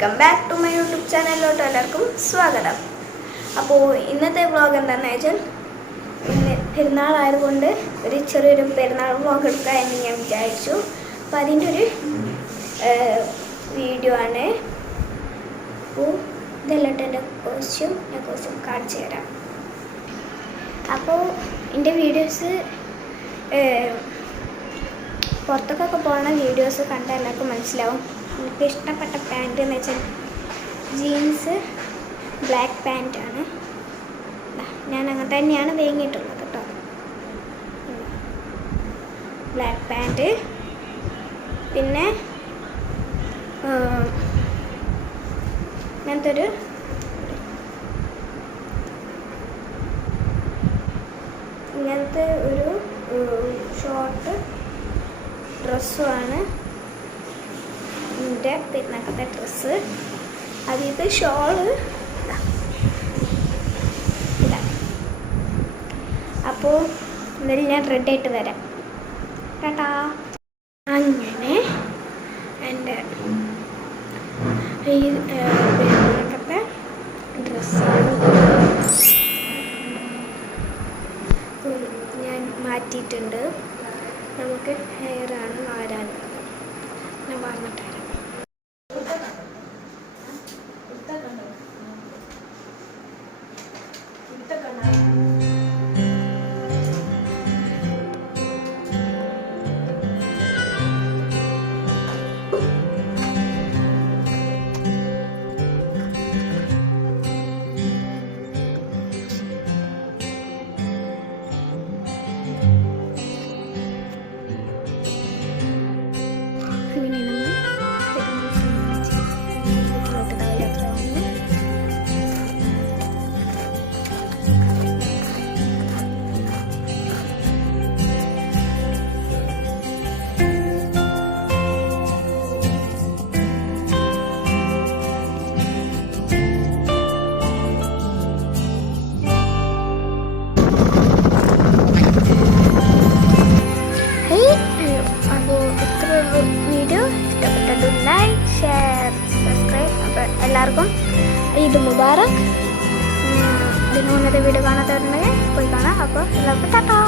Welcome back to my YouTube ചാനലിലോട്ട് എല്ലാവർക്കും സ്വാഗതം. അപ്പോൾ ഇന്നത്തെ വ്ളോഗ് എന്താണെന്ന് വെച്ചാൽ ഇന്ന് പെരുന്നാളായതുകൊണ്ട് ഒരു ചെറിയൊരു പെരുന്നാൾ വ്ളോഗ് എടുക്കുക എന്ന് ഞാൻ വിചാരിച്ചു. അപ്പോൾ അതിൻ്റെ ഒരു വീഡിയോ ആണ്. അപ്പോൾ ഇതെല്ലാം എൻ്റെ കോസ്റ്റ്യൂം കാണിച്ചു തരാം. അപ്പോൾ എൻ്റെ വീഡിയോസ് പുറത്തൊക്കെ പോകുന്ന വീഡിയോസ് കണ്ടാൽ എല്ലാവർക്കും മനസ്സിലാവും. എനിക്ക് ഇഷ്ടപ്പെട്ട പാൻറ്റ് എന്ന് വെച്ചാൽ ജീൻസ് ബ്ലാക്ക് പാൻറ്റാണ്. ഞാൻ അങ്ങനെ തന്നെയാണ് വാങ്ങിയിട്ടുള്ളത് കേട്ടോ. ബ്ലാക്ക് പാൻറ്റ്, പിന്നെ ഇങ്ങനത്തെ ഒരു ഷോർട്ട് ഡ്രസ്സുമാണ് എൻ്റെ പെരുന്നാളത്തെ ഡ്രസ്സ്. അതിത് ഷോള് ഇതാ. അപ്പോൾ എന്തായാലും ഞാൻ റെഡായിട്ട് വരാം. ടാറ്റാ. അങ്ങനെ എൻ്റെ ഈ പെരുന്നാളത്തെ ഡ്രസ്സാണ് ഞാൻ മാറ്റിയിട്ടുണ്ട്. നമുക്ക് ഹെയറാണ് മാറാനുള്ളത്. ഞാൻ പറഞ്ഞിട്ട് തരാം. വീഡിയോ ഇഷ്ടപ്പെട്ടത് ലൈക്ക്, ഷെയർ, സബ്സ്ക്രൈബ്. അപ്പോൾ എല്ലാവർക്കും ഈദ് മുബാറക്. ഇതിന് മുന്നത്തെ വീഡിയോ കാണാത്തവരുണ്ടെങ്കിൽ പോയി കാണാം. അപ്പോൾ എല്ലാവർക്കും ടാറ്റാ.